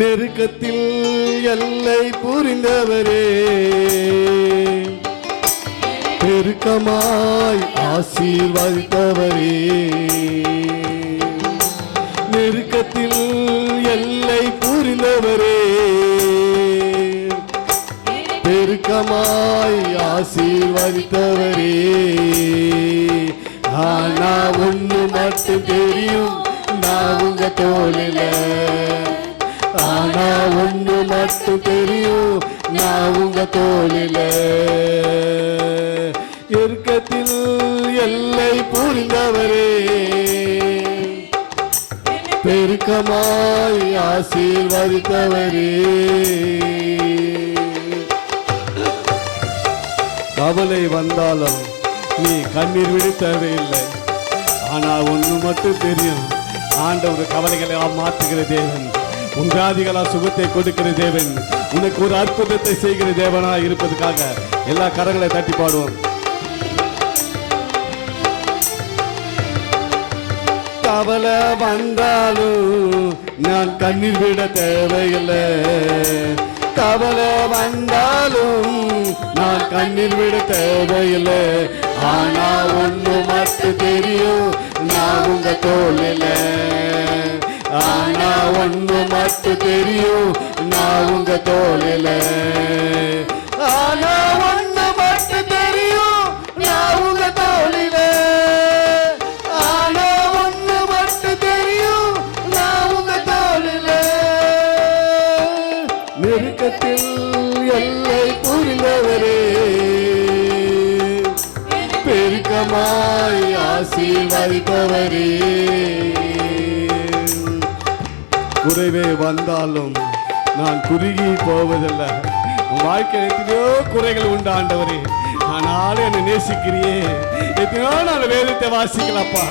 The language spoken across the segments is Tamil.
நெருக்கத்தில் எல்லை புரிந்தவரே, பெருக்கமாய் ஆசீர்வதித்தவரே, நெருக்கத்தில் எல்லை புரிந்தவரே, பெருக்கமாய் ஆசீர்வதித்தவரே. ஆனா ஒண்ணு மட்டும் தெரியும், நான் உங்க தோளில. ஆனா ஒண்ணு மட்டும் தெரியும், நான் உங்க தோளில. நெருக்கத்தில் எல்லை புரிந்தவரே, பெருக்கமாய் ஆசீர்வதித்தவரே. கவலை வந்தாலும் நீ கண்ணீர் விட தேவையில்லை. ஆனா ஒண்ணு மட்டும் தெரியும், ஆண்டவர் கவலைகளை மாற்றுகிற தேவன், உன் வியாதிகளா சுகத்தை கொடுக்கிற தேவன், உனக்கு ஒரு அற்புதத்தை செய்கிற தேவனா இருப்பதற்காக எல்லா கரங்களை தட்டி பாடுவோம். கவலை வந்தாலும் நான் கண்ணீர் விட தேவையில்லை. கவலை வந்தாலும் நான் கண்ணீர் விட தேவையில்லை. ஆனா ஒண்ணு மட்டும் தெரியும், நான் உங்க தோளில. ஆனா ஒண்ணு மட்டும் தெரியும், நான் உங்க தோளில. ஆனா ஒண்ணு மட்டும் தெரியும், நான் உங்க தோளில. ஆனா ஒண்ணு மட்டும் தெரியும், நான் உங்க தோளில. நெருக்கத்தில் எல்லை புரிந்தவரே, பெருக்கமாய் ஆசீர்வதிப்பவரே. குறைவே வந்தாலும் நான் குறுகி போவதில்லை. வாழ்க்கையில் எத்தனையோ குறைகள் உண்டு ஆண்டவரே, ஆனாலும் என்னை நேசிக்கிறியே. எத்தனையோ நாள் வேதத்தை வாசிக்கலப்பா,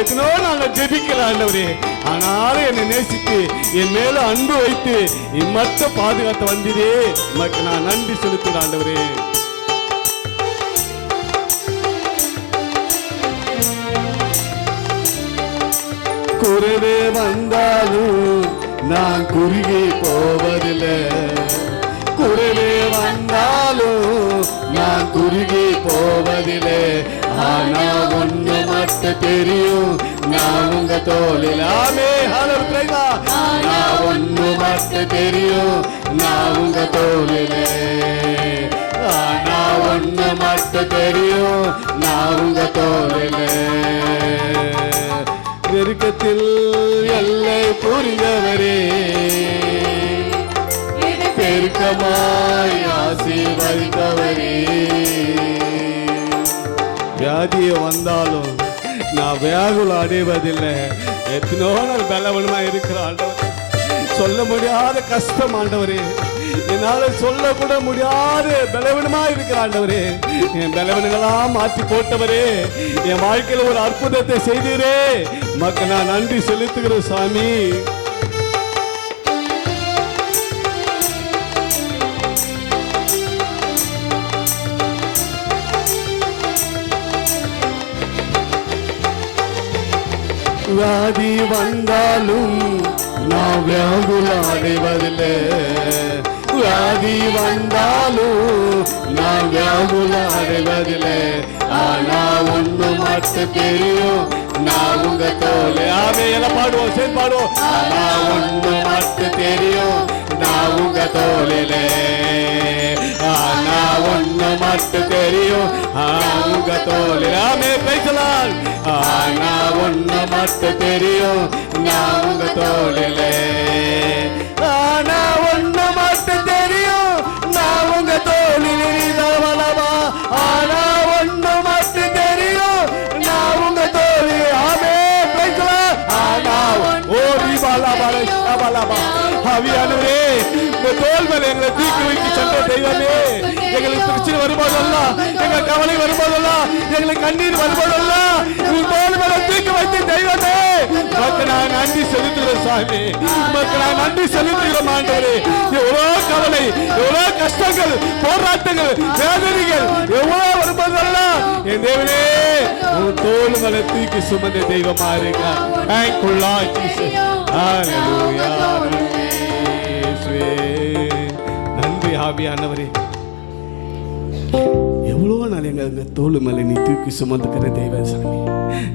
எத்தனையோ நாள் ஜெபிக்கல ஆண்டவரே, ஆனாலும் என்னை நேசித்து என் மேல அன்பு வைத்து மட்டும் பாதுகாத்து வந்தீரே. உனக்கு நான் நன்றி செலுத்துகிறேன் ஆண்டவரே. குறைவே வந்தாலும் நான் குறுகி போவதில்லை. குறைவே வந்தாலும் நான் குறுகி போவதில்லை. ஆனா ஒண்ணு மட்டும் தெரியும், நான் உங்க தோளில். ஆமே ஹல்லேலூயா. ஆனா ஒண்ணு மட்டும் தெரியும், நான் உங்க தோளில். ஆனா ஒண்ணு மட்டும் தெரியும், நான் உங்க தோளில். நெருக்கத்தில் எல்லை புரிந்தவரே, பெருக்கமாய் ஆசீர்வதித்தவரே. வியாதியை வந்தாலும் நான் வியாகுல அடைவதில்லை. எத்தனோ நாள் பலவீனமா இருக்கிற ஆண்டவர், சொல்ல முடியாத கஷ்டம் ஆண்டவரே, என்னால சொல்ல கூட முடியாத பலவீனமா இருக்கிற ஆண்டவரே, என் பலவீனங்களா மாற்றி போட்டவரே, என் வாழ்க்கையில ஒரு அற்புதத்தை செய்தீரே. மக்கள் நான் நன்றி செலுத்துகிறேன் சாமி. வியாதி வந்தாலும் நான் வியாகுல அடைவதில்லை. வியாதி வந்தாலும் நான் வியாகுல அடைவதில்லை. ஆனா ஒண்ணு மட்டும் தெரியும், நான் உங்க தோளே. ஆமே எல்லாம் பாடுவோம், சேர்ந்து பாடுவோம். ஆனா ஒண்ணு மட்டும் தெரியும், நான் உங்க தோளிலே. ஆனா ஒண்ணு மட்டும் தெரியும், உங்க தோளிலே. ஆமே பேசலாம். ஆனா ஒண்ணு மட்டும் தெரியும், நான் உங்க தோளிலே. ஆனா ஒண்ணு மட்டும் தெரியும், நான் உங்க தோளிலே. ஆனா ஒண்ணு மட்டும் தெரியும், நான் உங்க தோழி. ஆமே பேசலாம். ஆனா ஓடி பாலா பாலா அவியானவரே, இந்த தோல் மேல எங்களை தூக்கி வைத்து சென்ற தெய்வமே, எங்களுக்கு பிரச்சனை வரும்போதெல்லாம், எங்க கவலை வரும்போதெல்லாம், எங்களுக்கு கண்ணீர் வரும்போதெல்லாம் தோல் மேல தூக்கி வைத்து தெய்வமே, உமக்கு நான் நன்றி செலுத்துகிறேன் சாமி. உமக்கு நான் நன்றி செலுத்துகிறோம் ஆண்டவரே. எவ்வளோ கவலை, எவ்வளோ கஷ்டங்கள், போராட்டங்கள், வேதனைகள் எவ்வளோ வரும்போதெல்லாம் என் தேவனே உன் தோல் மேல தூக்கி சுமந்த தெய்வமா இருக்க. Thank you Lord Jesus. Hallelujah. ஆவியானவரே. எவ்வளோ நாள் எங்க தோல் மேலே நீ தூக்கி சுமந்துக்கிற தெய்வசாமி.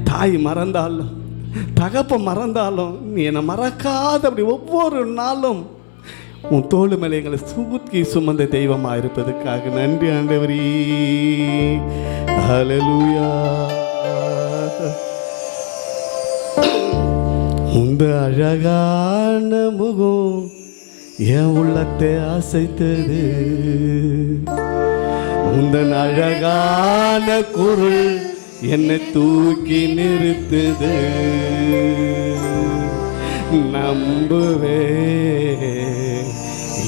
தாய் மறந்தாலும் தகப்ப மறந்தாலும் நீ என்னை மறக்காத அப்படி ஒவ்வொரு நாளும் உன் தோல் மேலே எங்களை தூக்கி சுமந்த தெய்வமாக இருப்பதற்காக நன்றி ஆண்டவரே. ஹல்லேலூயா. உந்த அழகான முகம் என் உள்ளத்தை அசைத்தது, உந்தன் அழகான குரல் என்னை தூக்கி நிறுத்துது. நம்புவே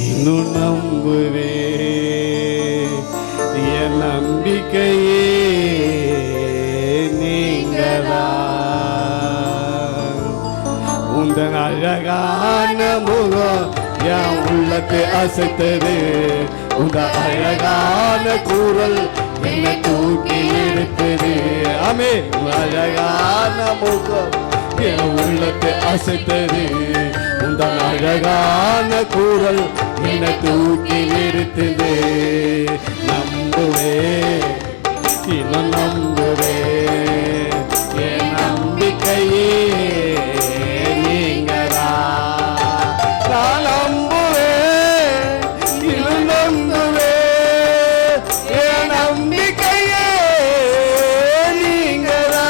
இன்னும் நம்புவே, என் நம்பிக்கையே நீங்களா. உந்தன் அழகான முகம் என் உள்ளத்தை அசைத்தது, உந்த அழகான குரல் என்னை தூக்கி நிறுத்தது. ஆமே, அழகான முகம் என் உள்ளத்தை அசைத்தது, உந்த அழகான குரல் என்னை தூக்கி நிறுத்தது. நம்புவே இன்னும் நம்புவே, என் நம்பிக்கையே நீங்களா. நான் நம்புவே இன்னும் நம்புவே, என் நம்பிக்கையே நீங்களா.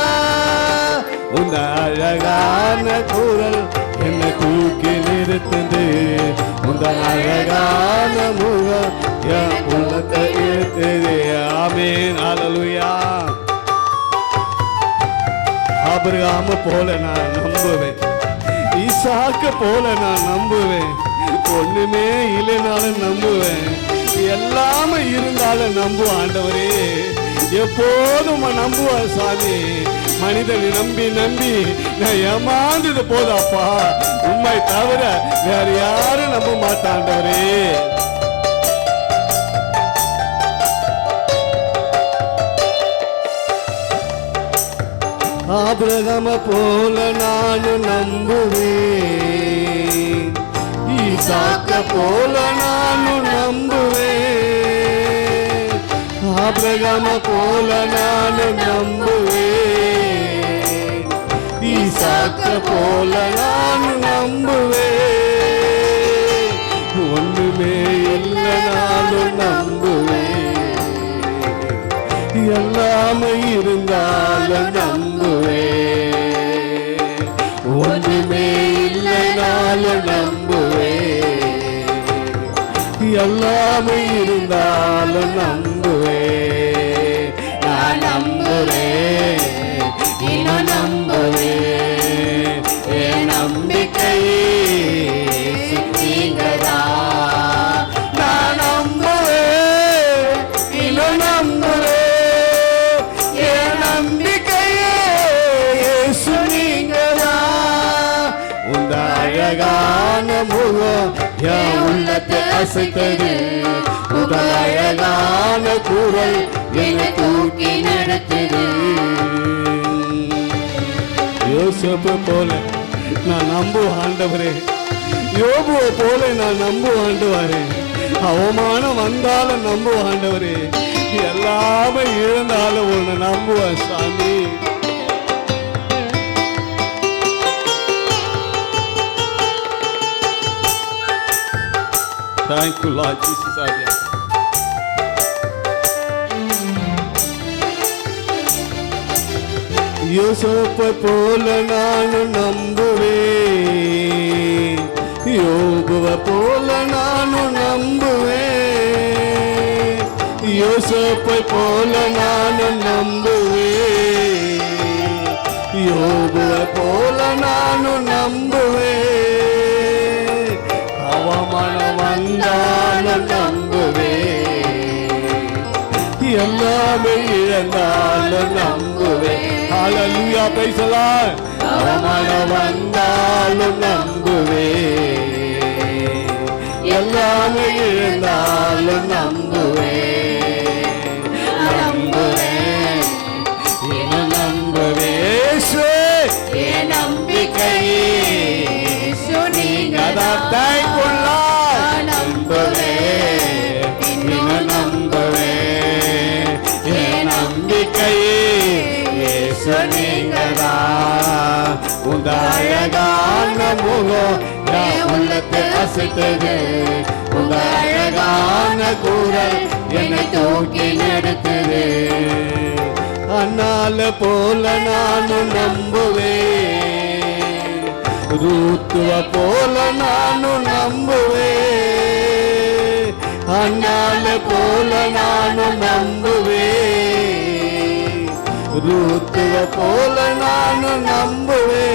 உந்த அழகான குரல் என்னை தூக்கி நிறுத்தது, உந்த அழகான முகம் என் உள்ளத்தை ஈர்த்தது. ஆமென். ஹல்லேலூயா. ஆபிரகாம போல நான் நம்புவேன், ஈசாக்கு போல நான் நம்புவேன். ஒண்ணுமே இல்லைனாலும் நம்புவேன், எல்லாமே இருந்தாலும் நம்புவேன். ஆண்டவரே எப்போதும் நம்புவேன் சாமி. மனிதனை நம்பி நம்பி நான் ஏமாந்தது போதாப்பா, உண்மை தவிர வேற யாரும் நம்ப மாட்டாண்டவரே. ஆபிரகாம போல நானும் நம்புவேன், ஈசாக்க போல நானும் நம்புவேன். ஆபிரகாம போல நானும் நம்புவேன், ஈசாக்க போல நானும் நம்புவேன். ஒண்ணுமே இல்லை நானும் நம்புவேன், எல்லாமே இருந்தாலும் நம்புவேன். ஒன்றுமே இல்லைனாலும் நம்புவேன், எல்லாமே இருந்தாலும் நம்புவேன். நான் நம்புவேன் இன்னும் நம்புவேன், என் நம்பிக்கையே நீங்களா. நான் நம்புவேன் இன்னும் நம்புவேன், என் நம்பிக்கையே இயேசு நீங்களா. உந்த அழகான முகம் என் உள்ளத்தை அசைத்தது, உந்த அழகான குரல் என்னை தூக்கி நடத்தது. யோசேப்பு போல நான் நம்புவேன் ஆண்டவரே, யோபுவை போல நான் நம்புவேன் ஆண்டவரே. அவமானம் வந்தாலும் நம்புவேன் ஆண்டவரே, எல்லாமே இழந்தாலும் உன்னை நம்புவேன் சாமி. Thank you, Lord Jesus. யோசேப்பை போல நானும் நம்புவேன், யோபுவை போல நானும் நம்புவேன். யோசேப்பை போல நானும் நம்புவேன், யோபுவை போல நானும் நம்புவேன். அவமானம் வந்தாலும் நம்புவேன், எல்லாமே இழந்தாலும் நம்புவேன். ஹல்லேலூயா, பிரைஸ் தி லார்ட். அவமானம் வந்தாலும் நம்புவேன், எல்லாமே இழந்தாலும் நம்புவேன். நம்புவேன் இன்னும் நம்புவேன், என் நம்பிக்கையே நீங்களா. நம்புவேன் அசைத்தது உங்க அழகான குரல் என்னை தூக்கி நிறுத்தது. அண்ணால போல நானும் நம்புவேன், ரூத்துவ போல நானும் நம்புவேன், அண்ணால போல நானும் நம்புவேன், ரூத்துவ போல நானும் நம்புவேன்,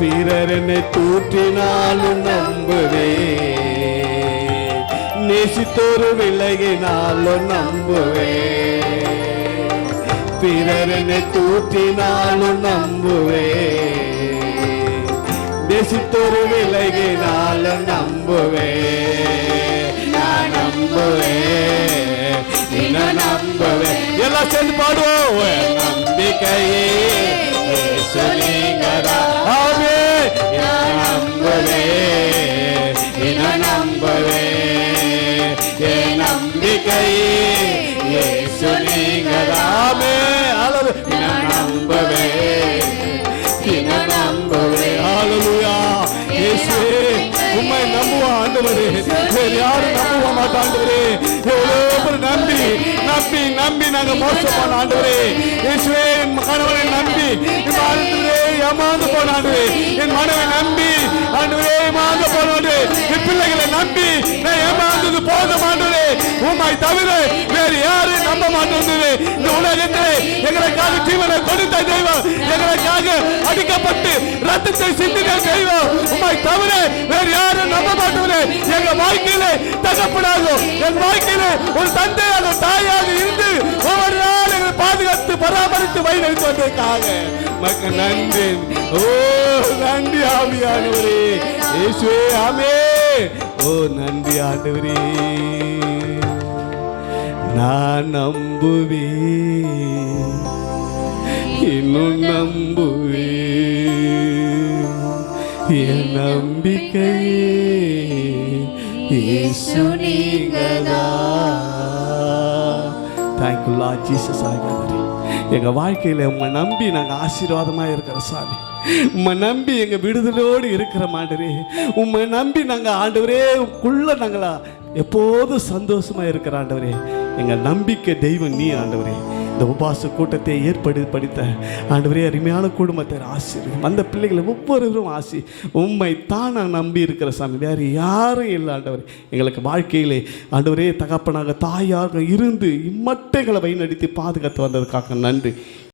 பிறர் என்னை தூற்றினாலும் நம்புவேன், நேசித்தோரு விலகினாலும் நம்புவேன், பிறர் என்னை தூற்றினாலும் நம்புவேன், நேசித்தோரு விலகினாலும் நம்புவேன், நான் நம்புவேன், இன்னும் நம்புவேன். எல்லாம் சேர்ந்து பாடுவோம். நம்பிக்கையே இயேசு நீங்கதான். ஆமென். நான் நம்புவேன், இன்னும் நம்புவேன், என் நம்பிக்கையே இயேசு நீங்கதான். ஆமென். ஹalleluya. நான் நம்புவேன், இன்னும் நம்புவேன். ஹalleluya. இயேசுவே உம்மை நம்புவோம் ஆண்டவரே, வேறு யாரும் நம்ப மாட்டோம் ஆண்டவரே. எவ்வளவு நம்பி நம்பி நம்பி நாங்க மோசம் போன ஆண்டவரே. இயேசுவே என் கணவனை நம்பி ஆண்டவரே ஏமாந்து போன ஆண்டவரே, என் மனைவி நம்பி ஆண்டவரே ஏமாந்து போன ஆண்டவரே, என் பிள்ளைகளை நம்பி நான் ஏமாந்தது போதும் ஆண்டவரே. உம்மை தவிர வேறு யாரும் நம்ப மாட்டோம். இந்த உலகத்திலே எங்களுக்காக ஜீவனை கொடுத்த தெய்வம், எங்களுக்காக அடிக்கப்பட்டு ரத்தத்தை சிந்தின தெய்வம், உம்மை தவிர வேறு யாரும் நம்ப மாட்டோம். எங்க வாழ்க்கையிலே தகப்படாதோ, எங்க வாழ்க்கையிலே ஒரு தந்தையாக தாயாக இருந்து ஒவ்வொரு நாள் எங்களை பாதுகாத்து பராமரித்து வழிநடத்தி வந்ததற்காக மக்கள் நன்றி. ஓ நன்றி ஆவியானவரே, இயேசுவே ஆமென். ஓ நன்றி ஆண்டவரே. நான் நம்புவேன், இன்னும் நம்புவேன், என் நம்பிக்கையே இயேசு நீங்கதான். Thank you Lord Jesus. ஆண்டவரே எங்க வாழ்க்கையில உம்மை நம்பி நாங்க ஆசீர்வாதமா இருக்கிற சாமி, உம்மை நம்பி எங்க விடுதலோடு இருக்கிற ஆண்டவரே, உம்மை நம்பி நாங்க ஆண்டவரே உள்ள நாங்களா எப்போதும் சந்தோஷமா இருக்கிற ஆண்டவரே. எங்க நம்பிக்கை தெய்வம் நீ ஆண்டவரே. இந்த உபாச கூட்டத்தை ஏற்படுத்த ஆண்டவரே அருமையான குடும்பத்தை ஆசீர்வதியும், அந்த பிள்ளைகளை ஒவ்வொருவரும் ஆசி. உம்மை தான் நான் நம்பி இருக்கிற சாமி, வேறு யாரும் இல்லை ஆண்டவரே. எங்களுக்கு வாழ்க்கையிலே ஆண்டவரே தகப்பனாக தாயாக இருந்து இம்மட்டைகளை வழிநடத்தி பாதுகாத்து வந்ததுக்காக நன்றி.